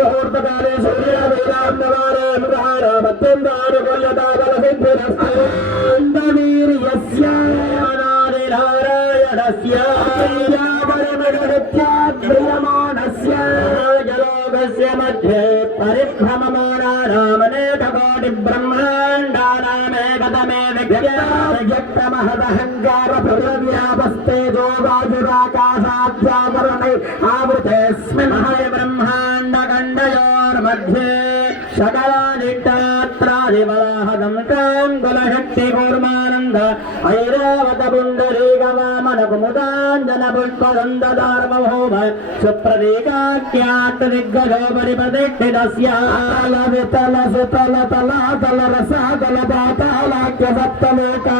ముహూర్తకాలే సూర్యాభరణస్య మధ్యే పరిభ్రమమాణా రామనేకకోటి బ్రహ్మాండానామేకతమే ఆహదహంకార ప్రజవ్యాపస్తేజో బాజురాకాశాధ్యామరణై ఆవృతేస్మిన్ హయ బ్రహ్మాండఖండయోర్మధ్యే సకలానిట్టాత్రాదివలాహదం కాం కులశక్తి కూర్మానంద ఐరావత పుండరీక వామనకు ముదాంజన పుష్పదందధార్మహోమ సుప్రదీకాఖ్యాత దిగ్గజో పరిప్రతిష్ఠితస్యాల వితల సుతల తలాతల రసాతల పాతాళాఖ్య సప్తలోకా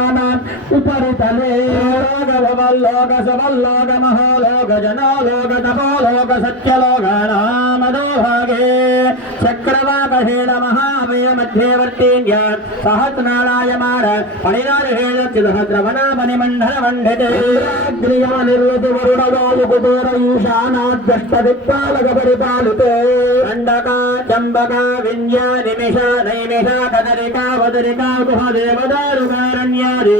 లోక సువల్లోక మహోలోక జనోలోక తపోలోక సత్యలోకానామదో భాగే చక్రవాకహేళ మహామయ మధ్యవర్తీన్య సహస్నాళాయమాన పణినారిహేళ చిదహద్రవణామణి మండల మండితే కుబేర ఈశానాద్యష్ట దిక్పాలక పరిపాలితే నిమిష నైమిష కదరికా వదరికా గుహదేవదారుకారణ్యాది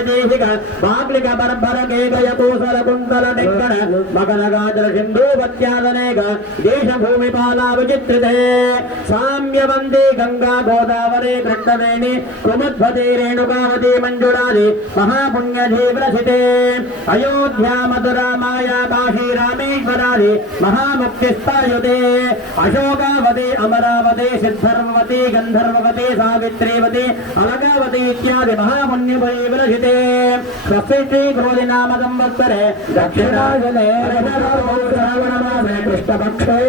చోళ పాంచాల గౌడ కేకయ కోసల కుంతల డెక్కన మగన గాజల సింధు వత్యాదనేక దేశ భూమి పాలా విచిత్రితే సామ్య వందే గంగా గోదావరి కృష్ణవేణి కుముద్వతి రేణుకావతి మంజురాది మహాపుణ్య జీవ్రసితే అయోధ్యా మధురా మాయా కాశీ రామేశ్వరాది మహాముక్తిస్థాయుతే అశోకావతి అమరావతి సిద్ధర్వతి గంధర్వవతి సావిత్రీవతి అలగావతి ఇత్యాది మహాపుణ్యభైవిరసితే స్వస్తి క్రోధి నామ సంవత్సరే దక్షిణాజనే శ్రావణమాసే కృష్ణపక్షే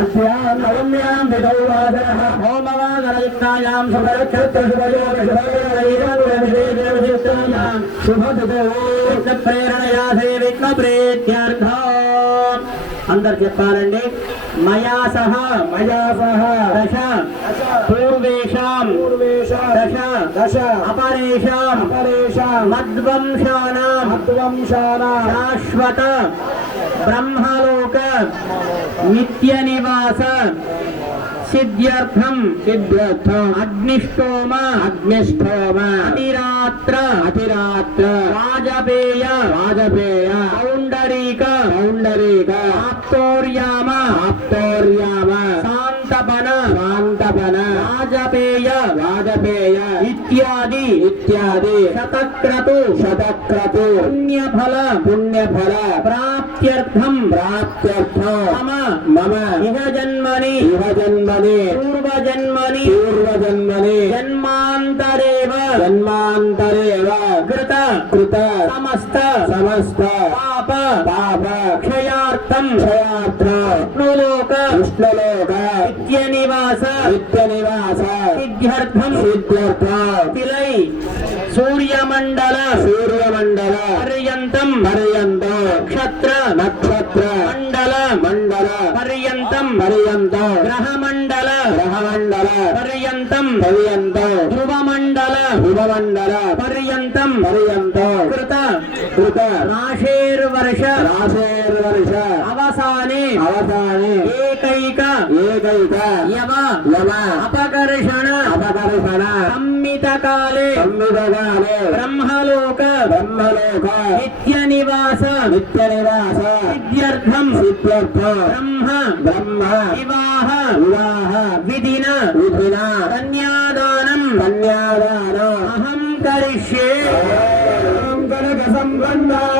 అస్యాం నవమ్యాం విధౌ వాసరః హోమవాదరయుక్తాయాం శుభరక్షత్ర శుభయోగ శుభయోగ శుభదుతో ప్రేరణయా సేవిత్వ ప్రీత్యర్థం అందరు చెప్పాలండి మయా సహ మయా సహ దశ పూర్వేషాం దశ దశ అపరేషాం అపరేషాం మద్వంశానాం మద్వంశానాం శాశ్వత బ్రహ్మలోక నిత్య నివాస సిద్ధ్యర్థం సిద్ధ్యర్థం అగ్నిష్టోమ అగ్నిష్టోమ అతిరాత్ర అతిరాత్ర వాజపేయ వాజపేయ పౌండరీక పౌండరీక ಗೌರ್ಯಾವ ಶಾಂತಪನ ಶಾಂತಪನ ರಾಜಪೇಯ ರಾಜಪೇಯ ಇತ್ಯಾದಿ ಇತ್ಯಾದಿ ಶತಕ್ರತು ಶತಕ್ರತು ಪುಣ್ಯಫಲ ಪುಣ್ಯಫಲ ಪ್ರಾಪ್ತ್ಯರ್ಥಂ ಪ್ರಾಪ್ತ್ಯರ್ಥ ಮಮ ಮಮ ಇಹ ಜನ್ಮನಿ ಇಹ ಜನ್ಮನಿ ಪೂರ್ವ ಜನ್ಮನಿ ಪೂರ್ವ ಜನ್ಮನಿ ಜನ್ಮಾಂತರೇ जन्मांतरे कृत कृत समस्त समस्त पाप पाप क्षयार्थम क्षयार्थ विष्णुलोक विष्णुलोक नित्यनिवास नित्यनिवास सिद्ध्यर्थम सिद्ध्यर्थ तिलै सूर्यमण्डल सूर्यमण्डल पर्यन्तं पर्यन्त नक्षत्र नक्षत्र मण्डल मण्डल पर्यन्तं पर्यन्त ग्रहमण्डल గ్రహమండల గ్రహమండల పర్యంతం పర్యంతం ధ్రువమండల ధ్రువమండల పర్యంతం పర్యంతం కృత కృత రాశేర్వర్ష రాశేర్వర్ష అవసానే అవసానే ఏకైక ఏకైక యవ యవ అపకర్షణ అపకర్షణ సంమిత కాలే సంమిత కాలే బ్రహ్మలోక. బ్రహ్మలోక. నిత్య నివాస నిత్య నివాస సిద్ధ్యర్థం. సిద్ధ్యర్థం. బ్రహ్మ. బ్రహ్మ. వివాహ. వివాహ. విధిన. విధిన. కన్యాదానం. కన్యాదానం. అహం కరిష్యే సంపన్నాం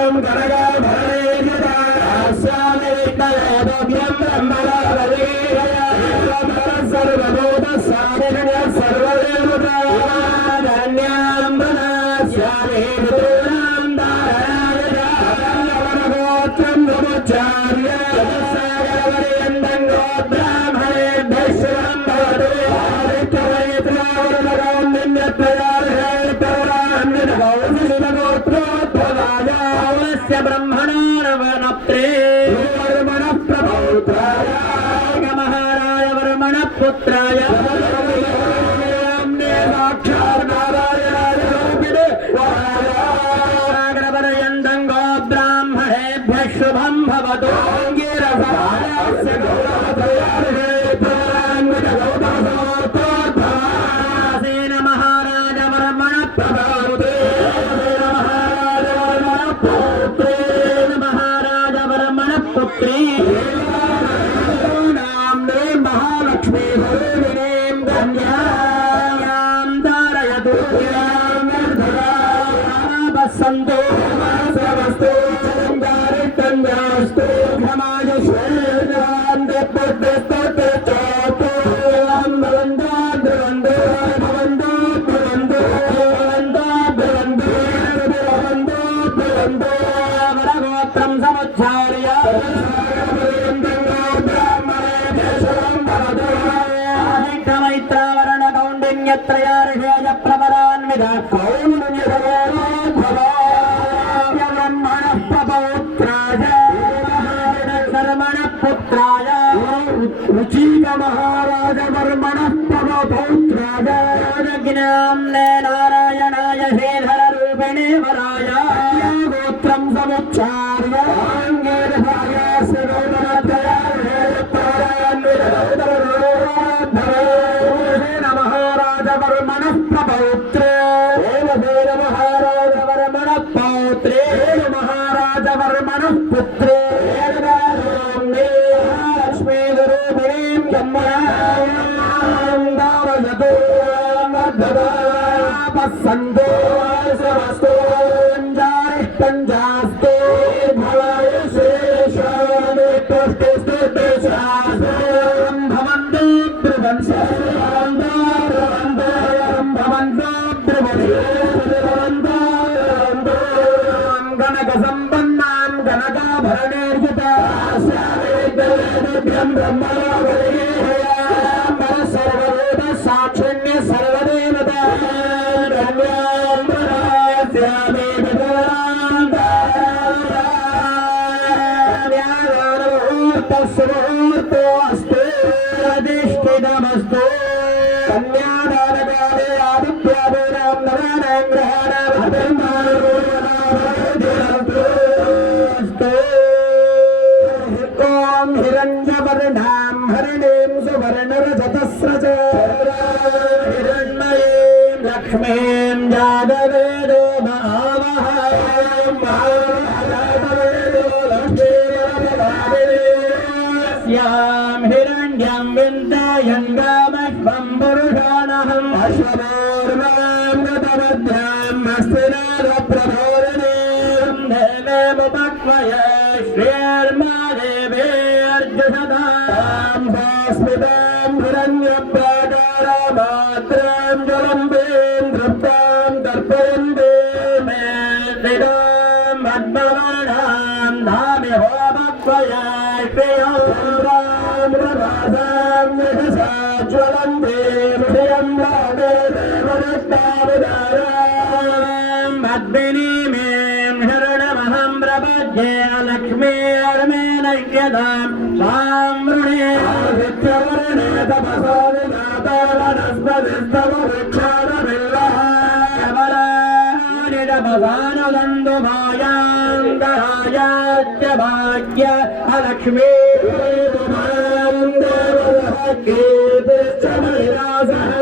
கொண்டோ கனகசம்பன்னான் கனகாபரணேர்ஜிதா பிரம்மலோக లక్ష్మీం జాగరే హిరణ్యం విందాయం రామశ్వం పురుషాణహం అశ్వమోర్వాం గతవద్యాం అస్థిరార ప్రభోరణే నేనేముపక్వయ శ్రేయ नित्यदाम् साम्रणे नित्यवर्णे तपसो विधाता वनस्पतिस्तव वृक्षादमिल्लः कमलानि तपसानुदन्तु भायान्तरायाच्च भाग्य अलक्ष्मी देवभां देवः कीर्तिश्च महिलासः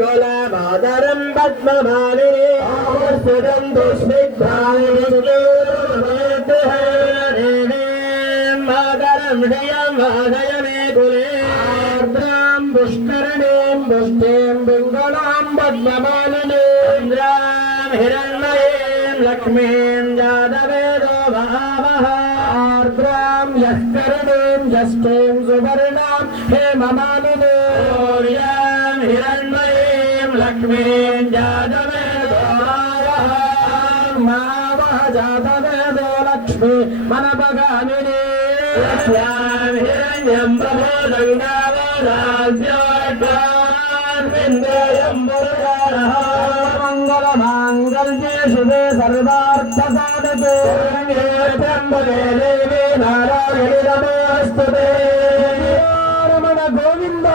गोलामादरं पद्ममालिने सुदं दुष्मिग्धादरं हृयं वादय मे कुलेन्द्रां पुष्करणीं पुष्टिं पिङ्गलां पद्ममालिनीन्द्रां हिरण्मयीं लक्ष्मीं तस्मिन् जातवे मा वः जातवेदो लक्ष्मी मनपगामिनी लक्ष्म्याहिरण्यं प्रभोदङ्गावराज्योद्वान्विन्देयम्बुरुकारः मङ्गलमाङ्गल्ये शिवे सर्वार्थसाधके त्र्यम्बके देवी नारायणि नमोऽस्तु ते गोविन्द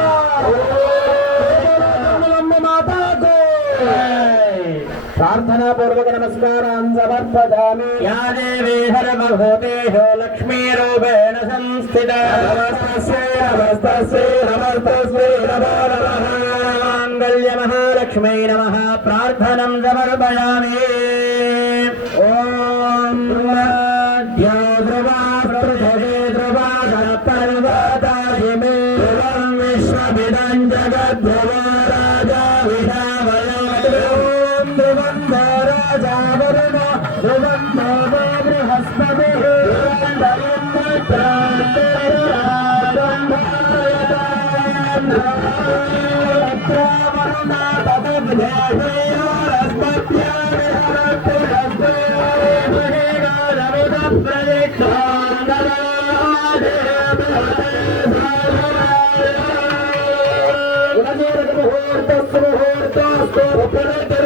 प्रार्थना पूर्वक नमस्कार समर्पयामि। या देवी सर्वभूतेषु लक्ष्मीरूपेण संस्थिता। नमस्तस्यै नमस्तस्यै नमस्तस्यै नमो नमः। माङ्गल्यमहालक्ष्मै नमः। प्रार्थनं समर्पयामि। ముహూర్తస్ ముహూర్తస్ ఉపనతర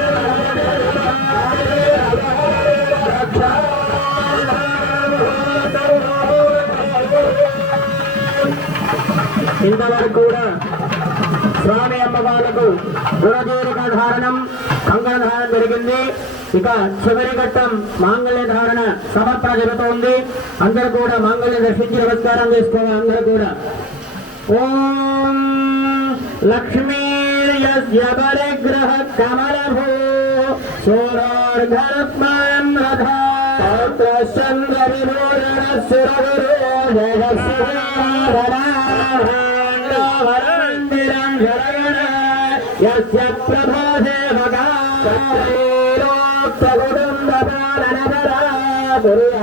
ఇంతవరకు కూడా స్వామి అమ్మవార్లకు గుణజీరిక ధారణం కంకణ ధారణ జరిగింది. ఇక చివరి ఘట్టం మాంగళ్య ధారణ సమర్పణ జరుగుతోంది. అందరూ కూడా మాంగళ్యం దర్శించి నమస్కారం చేసుకోవాలి అందరూ కూడా. ఓం లక్ష్మీ పరిగ్రహ కమలభూ సోరోర్ధరత్మాన్ రథా. చంద్ర విమోచన సురగురోధరం శరగణ యస్య ప్రభాసే భగా కుటుంబపాలనపరా కుర్యాన్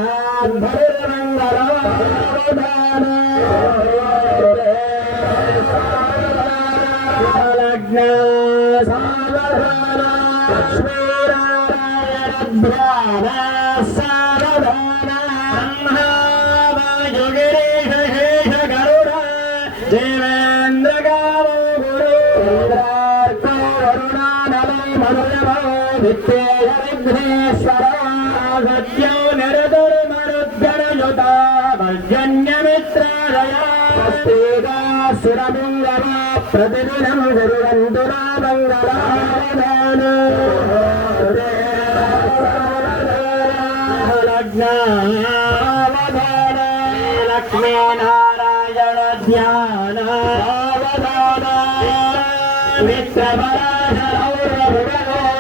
విఘ్నేశ్వర సత్యో నిరదురు మరుద్గరయుత వజ్జన్యమిత్రాలయ సురమంగళ ప్రతిదినం గురువంతురా లగ్నావధాన లక్ష్మీనారాయణ ధ్యాన శ్రీమాన్